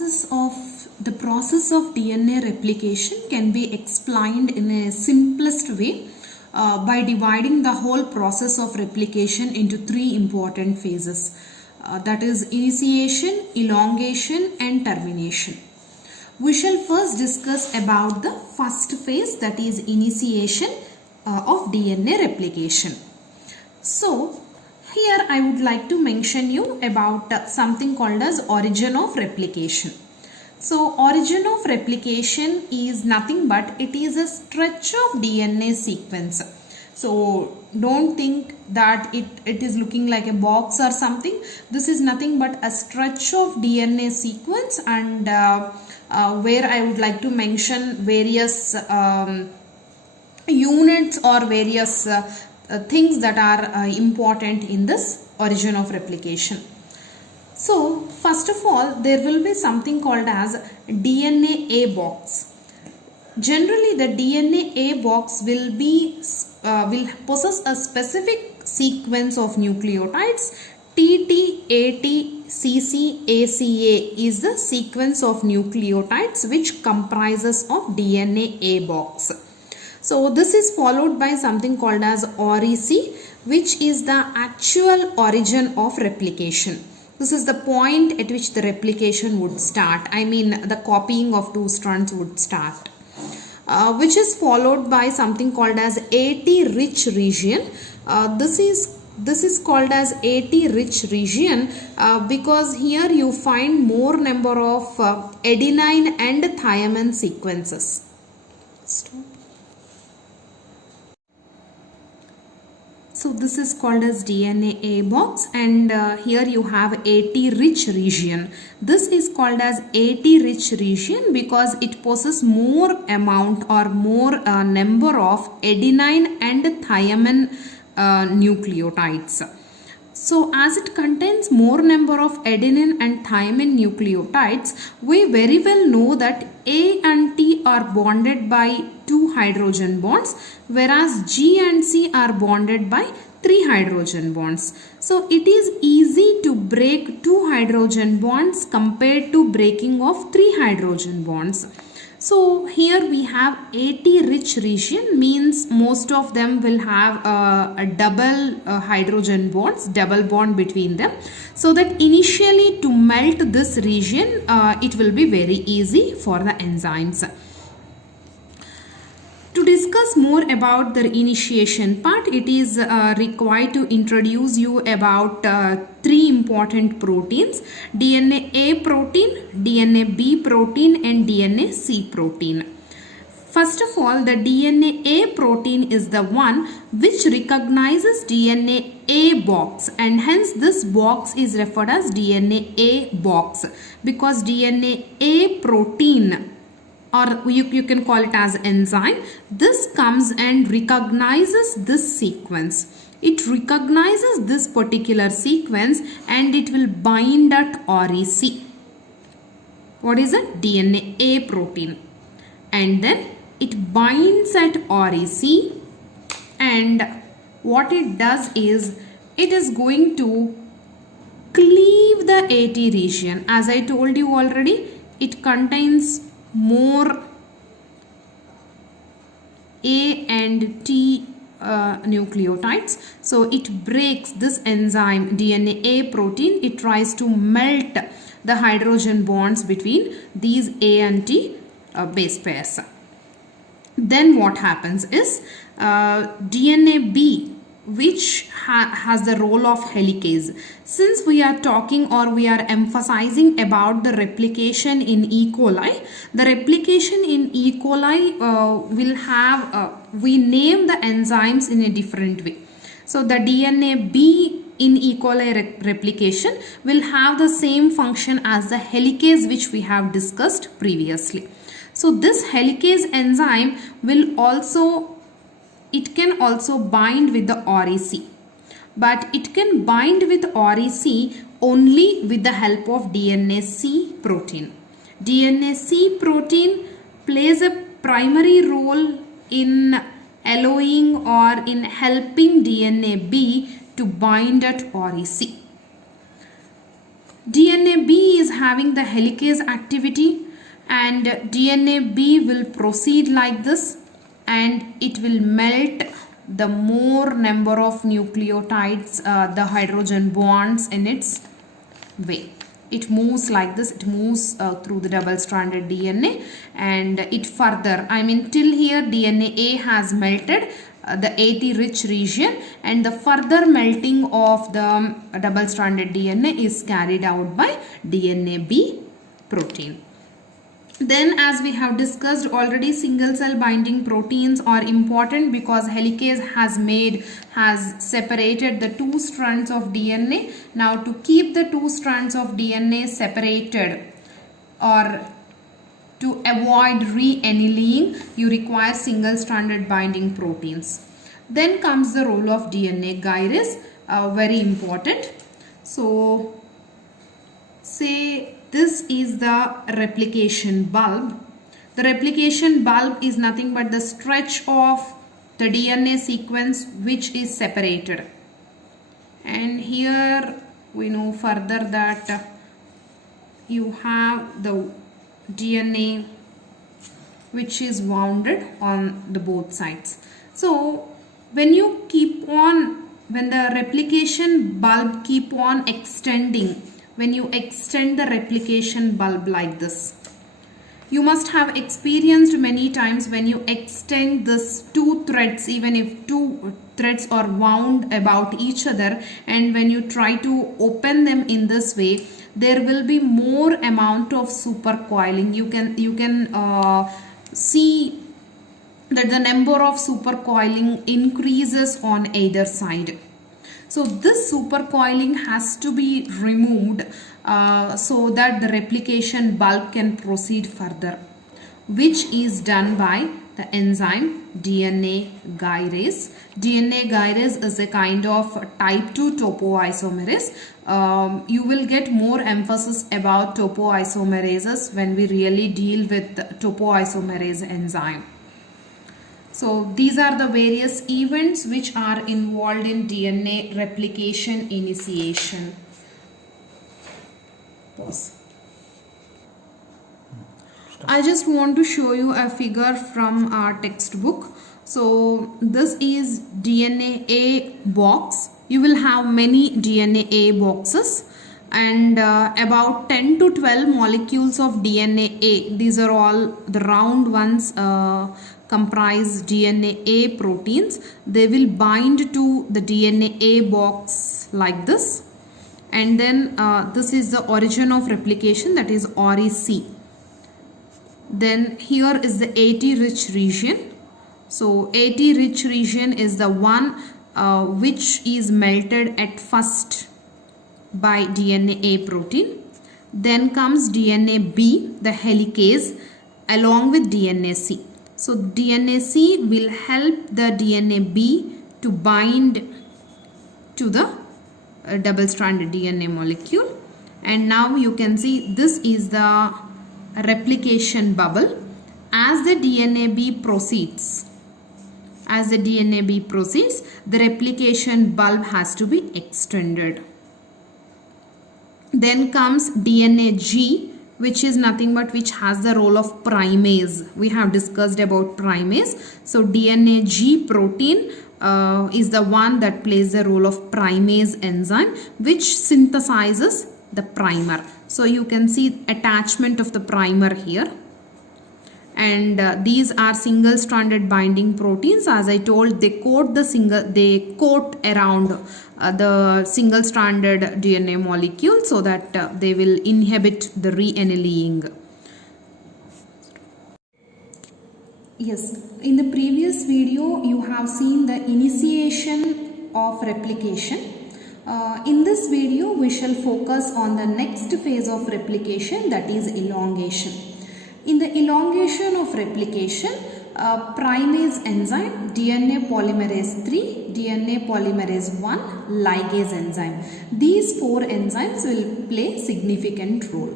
The process of DNA replication can be explained in a simplest way by dividing the whole process of replication into three important phases. That is initiation, elongation and termination. We shall first discuss about the first phase, that is initiation of DNA replication. So here I would like to mention you about something called as origin of replication. So origin of replication is nothing but it is a stretch of DNA sequence. So don't think that it is looking like a box or something. This is nothing but a stretch of DNA sequence, and where I would like to mention various units or various things that are important in this origin of replication. So first of all, there will be something called as DNA A box. Generally, the DNA A box will possess a specific sequence of nucleotides. TT, AT, CC, ACA is the sequence of nucleotides which comprises of DNA A box. So this is followed by something called as REC, which is the actual origin of replication. This is the point at which the replication would start. I mean, the copying of two strands would start. Which is followed by something called as AT rich region. This is called as AT rich region because here you find more number of adenine and thymine sequences. Stop. So this is called as DNA A box, and here you have AT rich region. This is called as AT rich region because it possesses more amount or more number of adenine and thymine nucleotides. So as it contains more number of adenine and thymine nucleotides, we very well know that A and T are bonded by 2 hydrogen bonds, whereas G and C are bonded by 3 hydrogen bonds. So it is easy to break 2 hydrogen bonds compared to breaking of 3 hydrogen bonds. So here we have AT rich region, means most of them will have a double hydrogen bonds, double bond between them, so that initially to melt this region it will be very easy for the enzymes. To discuss more about the initiation part, it is required to introduce you about 3 important proteins: DNA A protein, DNA B protein and DNA C protein. First of all, the DNA A protein is the one which recognizes DNA A box, and hence this box is referred as DNA A box because DNA A protein, or you can call it as enzyme, this comes and recognizes this sequence. It recognizes this particular sequence and it will bind at REC. What is it? DNA A protein. And then it binds at REC, and what it does is it is going to cleave the AT region. As I told you already, it contains more A and T nucleotides. So it breaks this enzyme DNA A protein. It tries to melt the hydrogen bonds between these A and T base pairs. Then what happens is DNA B, which has the role of helicase. Since we are talking or we are emphasizing about the replication in E. coli, the replication in E. coli will have, we name the enzymes in a different way. So the DNA B in E. coli replication will have the same function as the helicase which we have discussed previously. So this helicase enzyme will also, it can also bind with the REC, but it can bind with REC only with the help of DNA C protein. DNA C protein plays a primary role in allowing or in helping DNA B to bind at REC. DNA B is having the helicase activity, and DNA B will proceed like this, and it will melt the more number of nucleotides, the hydrogen bonds in its way. It moves like this, it moves through the double-stranded DNA, and it further, till here DNA A has melted the AT rich region, and the further melting of the double-stranded DNA is carried out by DNA B protein. Then, as we have discussed already, single cell binding proteins are important because helicase has separated the two strands of DNA. Now, to keep the two strands of DNA separated or to avoid re-annealing, you require single stranded binding proteins. Then comes the role of DNA gyrase, very important. So, say this is the replication bulb. The replication bulb is nothing but the stretch of the DNA sequence which is separated. And here we know further that you have the DNA which is wounded on the both sides. So when the replication bulb keep on extending, when you extend the replication bulb like this, you must have experienced many times when you extend this two threads, even if two threads are wound about each other, and when you try to open them in this way, there will be more amount of supercoiling. You can see that the number of supercoiling increases on either side. So this supercoiling has to be removed so that the replication bulb can proceed further, which is done by the enzyme DNA gyrase. DNA gyrase is a kind of type 2 topoisomerase. You will get more emphasis about topoisomerases when we really deal with topoisomerase enzyme. So these are the various events which are involved in DNA replication initiation. Pause. I just want to show you a figure from our textbook. So this is DNA A box. You will have many DNA A boxes, and about 10 to 12 molecules of DNA A. These are all the round ones. Comprise DNA A proteins. They will bind to the DNA A box like this, and then this is the origin of replication, that is REC. Then here is the AT rich region. So AT rich region is the one which is melted at first by DNA A protein. Then comes DNA B, the helicase, along with DNA C. So DNA C will help the DNA B to bind to the double-stranded DNA molecule. And now you can see this is the replication bubble. As the DNA B proceeds, the replication bulb has to be extended. Then comes DNA G, which is nothing but which has the role of primase. We have discussed about primase. So DNA G protein is the one that plays the role of primase enzyme, which synthesizes the primer. So you can see attachment of the primer here. And these are single stranded binding proteins. As I told, they coat around the single stranded DNA molecule so that they will inhibit the re-annealing. Yes, in the previous video you have seen the initiation of replication. In this video we shall focus on the next phase of replication, that is elongation. In the elongation of replication, primase enzyme, DNA polymerase 3, DNA polymerase 1, ligase enzyme. These four enzymes will play significant role.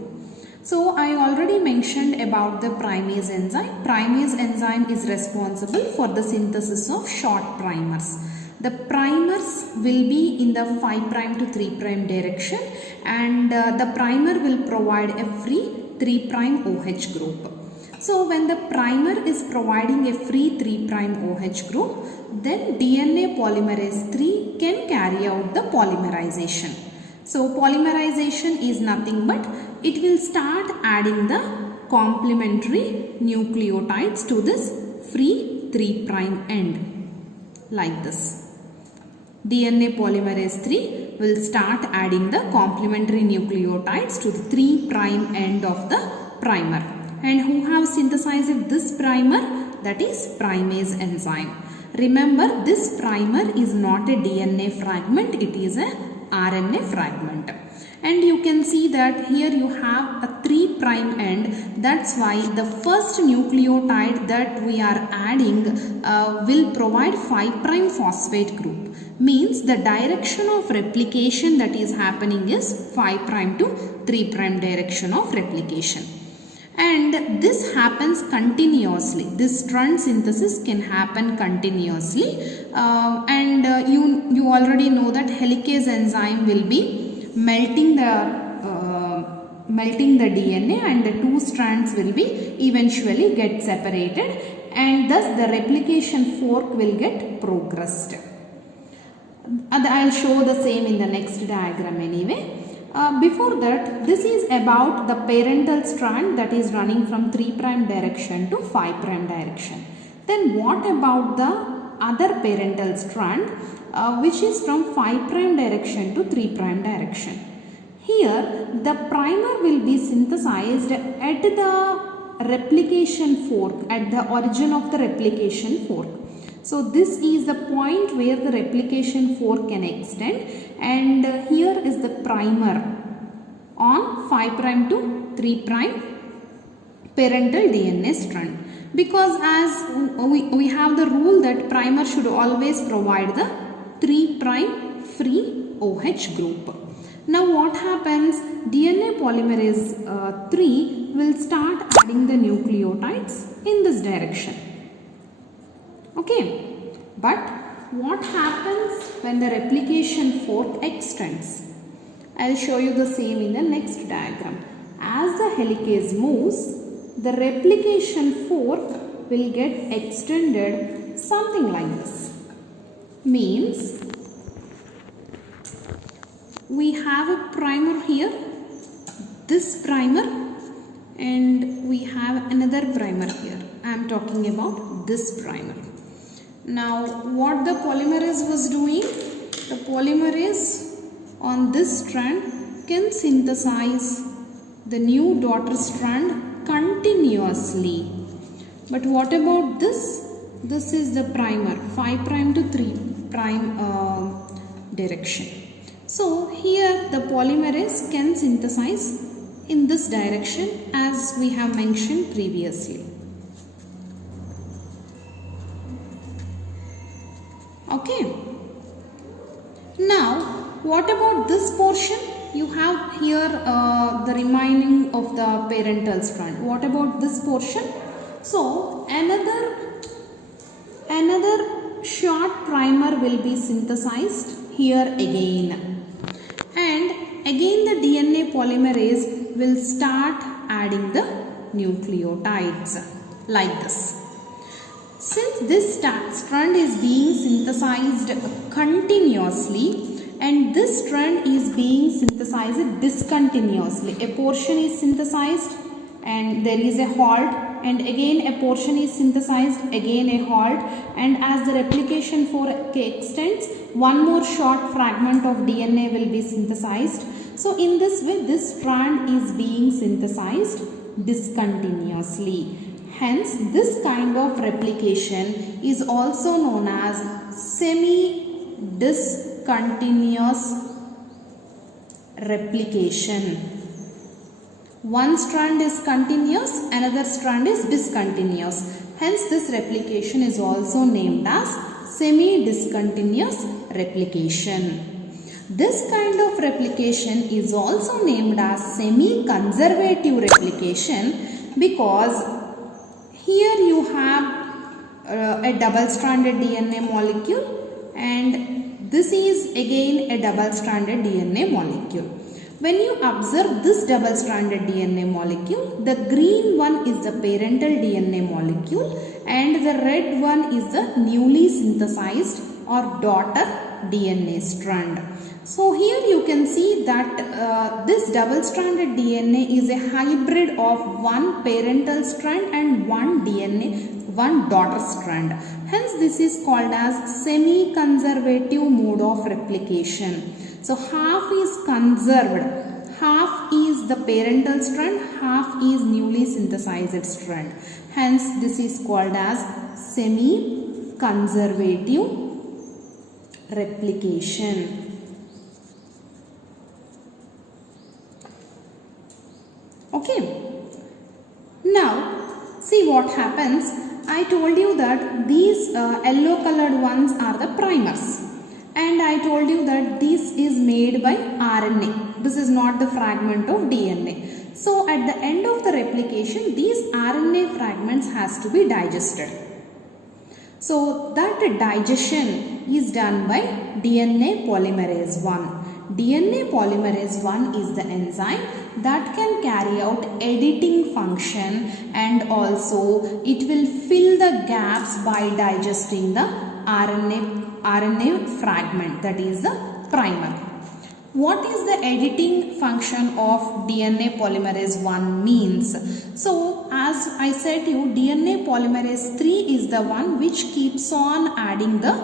So I already mentioned about the primase enzyme. Primase enzyme is responsible for the synthesis of short primers. the primers will be in the 5 prime to 3 prime direction, and the primer will provide a free 3 prime OH group. So when the primer is providing a free 3 prime OH group, then DNA polymerase 3 can carry out the polymerization. So polymerization is nothing but it will start adding the complementary nucleotides to this free 3 prime end, like this. DNA polymerase 3 will start adding the complementary nucleotides to the 3 prime end of the primer. And who have synthesized this primer? That is primase enzyme. Remember, this primer is not a DNA fragment, it is a RNA fragment. And you can see that here you have a 3 prime end. That's why the first nucleotide that we are adding will provide 5 prime phosphate group. Means the direction of replication that is happening is 5 prime to 3 prime direction of replication. And this happens continuously. This strand synthesis can happen continuously, you already know that helicase enzyme will be melting the DNA, and the 2 strands will be eventually get separated, and thus the replication fork will get progressed. I will show the same in the next diagram anyway. Before that, this is about the parental strand that is running from 3 prime direction to 5 prime direction. Then what about the other parental strand which is from 5 prime direction to 3 prime direction? Here the primer will be synthesized at the replication fork, at the origin of the replication fork. So this is the point where the replication fork can extend, and here is the primer on 5 prime to 3 prime parental DNA strand. Because as we have the rule that primer should always provide the 3 prime free OH group. Now what happens? DNA polymerase 3 will start adding the nucleotides in this direction. Okay, but what happens when the replication fork extends? I will show you the same in the next diagram. As the helicase moves, the replication fork will get extended something like this. Means we have a primer here, this primer, and we have another primer here. I am talking about this primer. Now what the polymerase was doing? The polymerase on this strand can synthesize the new daughter strand continuously. But what about this? This is the primer, 5 prime to 3 prime direction. So here the polymerase can synthesize in this direction as we have mentioned previously. Okay. Now what about this portion? You have here the remaining of the parental strand. What about this portion? So another short primer will be synthesized here again, and again the DNA polymerase will start adding the nucleotides like this. Since this strand is being synthesized continuously and this strand is being synthesized discontinuously, a portion is synthesized and there is a halt, and again a portion is synthesized, again a halt, and as the replication fork extends, one more short fragment of DNA will be synthesized. So in this way this strand is being synthesized discontinuously. Hence this kind of replication is also known as semi-discontinuous replication. One strand is continuous, another strand is discontinuous. Hence this replication is also named as semi-discontinuous replication. This kind of replication is also named as semi-conservative replication because here you have a double-stranded DNA molecule and this is again a double-stranded DNA molecule. When you observe this double-stranded DNA molecule, the green one is the parental DNA molecule and the red one is the newly synthesized or daughter DNA strand. So here you can see that this double-stranded DNA is a hybrid of one parental strand and one daughter strand. Hence this is called as semi-conservative mode of replication. So half is conserved, half is the parental strand, half is newly synthesized strand. Hence this is called as semi-conservative replication. Okay. Now see what happens. I told you that these yellow colored ones are the primers. And I told you that this is made by RNA. This is not the fragment of DNA. So at the end of the replication, these RNA fragments has to be digested. So that digestion is done by DNA polymerase 1. DNA polymerase 1 is the enzyme that can carry out editing function, and also it will fill the gaps by digesting the RNA fragment, that is the primer. What is the editing function of DNA polymerase 1 means? So as I said to you, DNA polymerase 3 is the one which keeps on adding the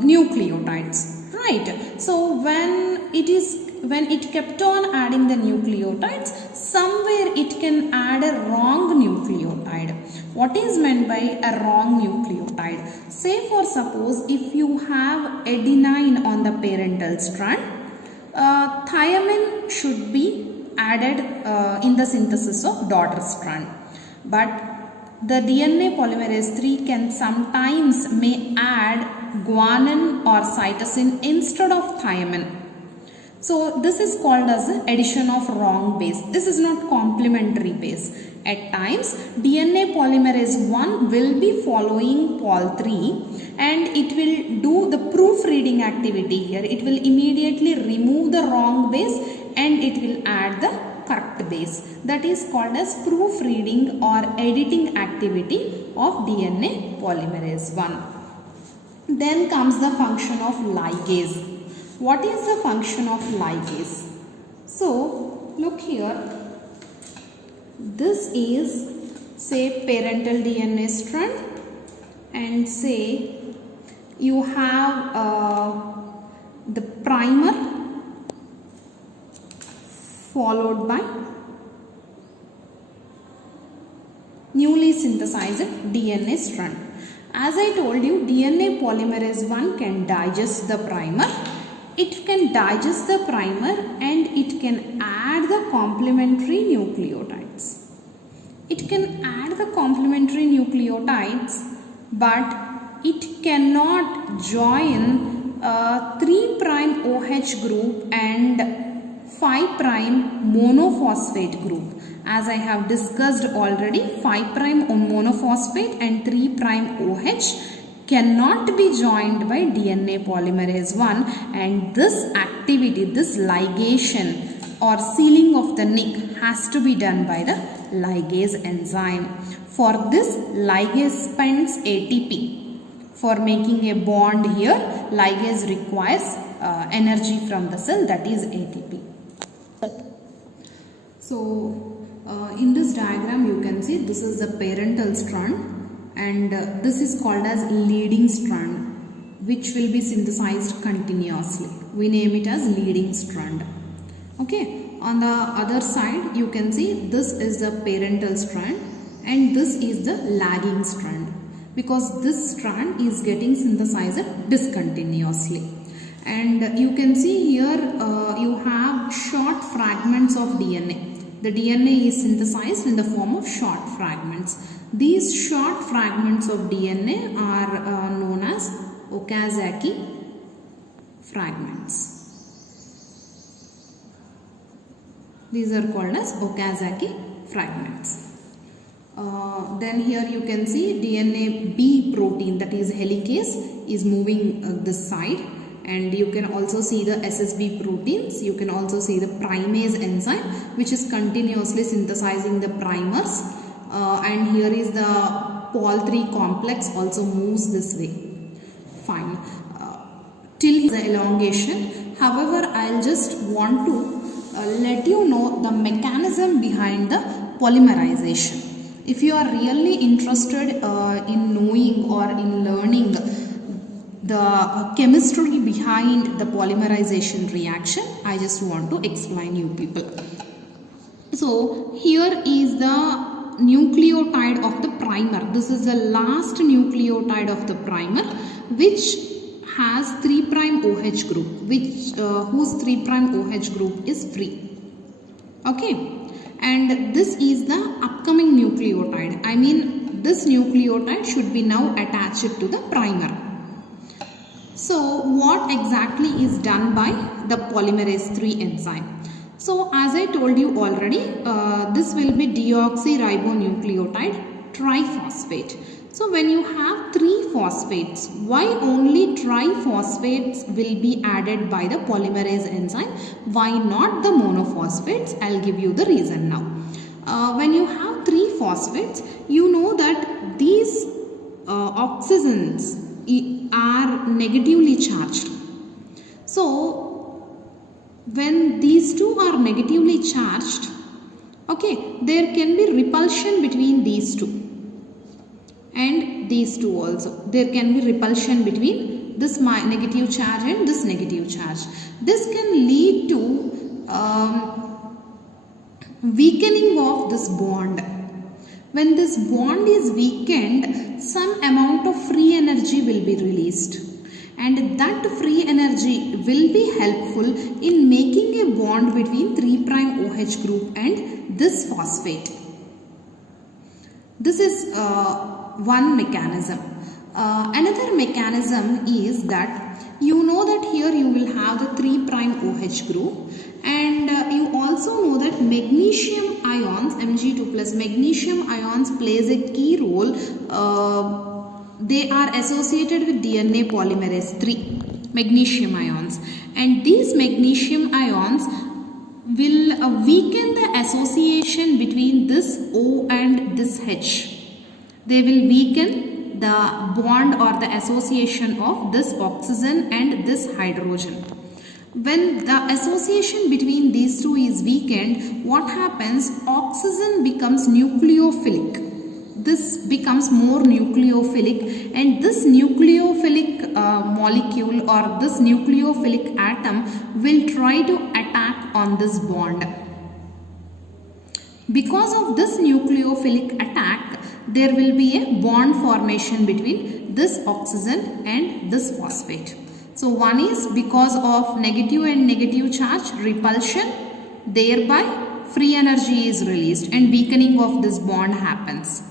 nucleotides, right? So when it kept on adding the nucleotides, somewhere it can add a wrong nucleotide. What is meant by a wrong nucleotide? Say for suppose if you have adenine on the parental strand, thymine should be added in the synthesis of daughter strand. But the DNA polymerase 3 can sometimes may add guanine or cytosine instead of thymine. So this is called as the addition of wrong base. This is not complementary base. At times DNA polymerase 1 will be following Pol 3 and it will do the proofreading activity here. It will immediately remove the wrong base and it will add the correct base. That is called as proofreading or editing activity of DNA polymerase 1. Then comes the function of ligase. What is the function of ligase? So look here. This is say parental DNA strand, and say you have the primer followed by newly synthesized DNA strand. As I told you, DNA polymerase 1 can digest the primer. It can digest the primer and it can add the complementary nucleotides. It can add the complementary nucleotides, but it cannot join 3' OH group and 5' monophosphate group. As I have discussed already, 5' monophosphate and 3' OH cannot be joined by DNA polymerase 1, and this activity, this ligation or sealing of the nick has to be done by the ligase enzyme. For this, ligase spends ATP. For making a bond here, ligase requires energy from the cell, that is ATP. So in this diagram you can see this is the parental strand, and this is called as leading strand, which will be synthesized continuously. We name it as leading strand. Okay, on the other side you can see this is the parental strand and this is the lagging strand, because this strand is getting synthesized discontinuously. And you can see here you have short fragments of DNA. The DNA is synthesized in the form of short fragments. These short fragments of DNA are known as Okazaki fragments. These are called as Okazaki fragments. Then here you can see DNA B protein, that is helicase, is moving this side, and you can also see the SSB proteins. You can also see the primase enzyme, which is continuously synthesizing the primers, and here is the Pol 3 complex also moves this way. Fine. Till the elongation. However, I'll just want to let you know the mechanism behind the polymerization. If you are really interested in knowing or in learning the chemistry behind the polymerization reaction, I just want to explain you people. So here is the nucleotide of the primer. This is the last nucleotide of the primer, which has 3' OH group, whose 3' OH group is free. Okay. And this is the upcoming nucleotide. I mean, this nucleotide should be now attached to the primer. So what exactly is done by the polymerase 3 enzyme? So as I told you already, this will be deoxyribonucleotide triphosphate. So when you have 3 phosphates, why only triphosphates will be added by the polymerase enzyme? Why not the monophosphates? I'll give you the reason now. When you have 3 phosphates, you know that these oxygens are negatively charged. So when these two are negatively charged, okay, there can be repulsion between these two. And these two also. There can be repulsion between this negative charge and this negative charge. This can lead to weakening of this bond. When this bond is weakened, some amount of free energy will be released. And that free energy will be helpful in making a bond between 3' OH group and this phosphate. This is one mechanism. Another mechanism is that you know that here you will have the 3' OH group, and you also know that magnesium ions, Mg2 plus magnesium ions plays a key role. They are associated with DNA polymerase 3, magnesium ions, and these magnesium ions will weaken the association between this O and this H. They will weaken the bond or the association of this oxygen and this hydrogen. When the association between these two is weakened, what happens? Oxygen becomes nucleophilic. This becomes more nucleophilic, and this nucleophilic molecule or this nucleophilic atom will try to attack on this bond. Because of this nucleophilic attack, there will be a bond formation between this oxygen and this phosphate. So one is because of negative and negative charge repulsion, thereby free energy is released and weakening of this bond happens.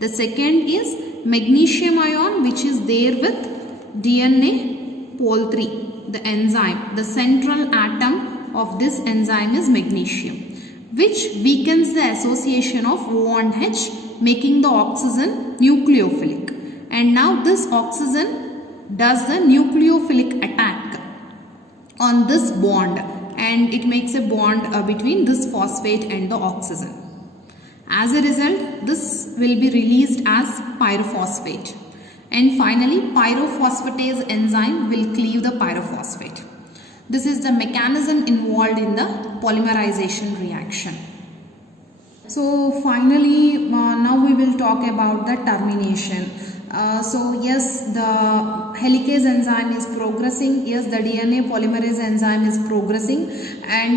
The second is magnesium ion, which is there with DNA Pol 3, the enzyme. The central atom of this enzyme is magnesium, which weakens the association of O and H, making the oxygen nucleophilic. And now this oxygen does the nucleophilic attack on this bond, and it makes a bond between this phosphate and the oxygen. As a result, this will be released as pyrophosphate. And finally, pyrophosphatase enzyme will cleave the pyrophosphate. This is the mechanism involved in the polymerization reaction. So finally, now we will talk about the termination. So yes, the helicase enzyme is progressing. Yes, the DNA polymerase enzyme is progressing,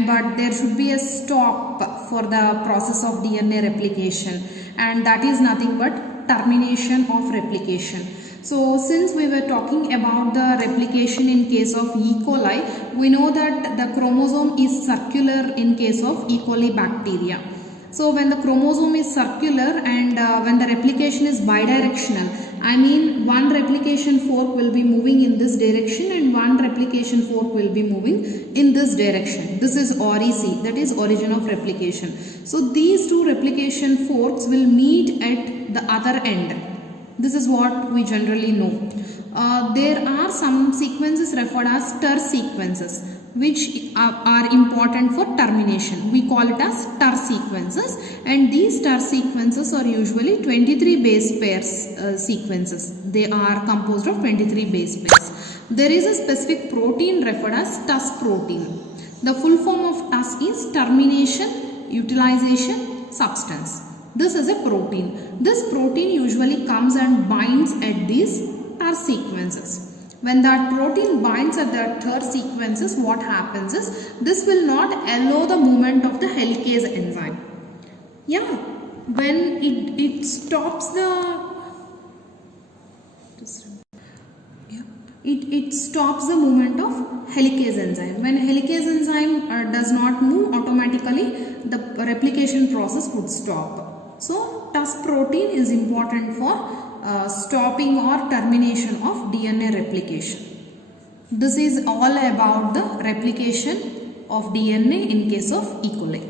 but there should be a stop for the process of DNA replication, and that is nothing but termination of replication. So since we were talking about the replication in case of E. coli, we know that the chromosome is circular in case of E. coli bacteria. So when the chromosome is circular and when the replication is bidirectional, I mean one replication fork will be moving in this direction and one replication fork will be moving in this direction. This is REC, that is origin of replication. So these two replication forks will meet at the other end. This is what we generally know. There are some sequences referred as ter sequences which are important for termination. We call it as ter sequences, and these ter sequences are usually 23 base pairs sequences. They are composed of 23 base pairs. There is a specific protein referred as TUS protein. The full form of TUS is termination, utilization, substance. This is a protein. This protein usually comes and binds at these ter sequences. When that protein binds at the ter sequences, what happens is this will not allow the movement of the helicase enzyme. Yeah, when it stops the it stops the movement of helicase enzyme. When helicase enzyme does not move, automatically the replication process would stop. So TUS protein is important for stopping or termination of DNA replication. This is all about the replication of DNA in case of E. coli.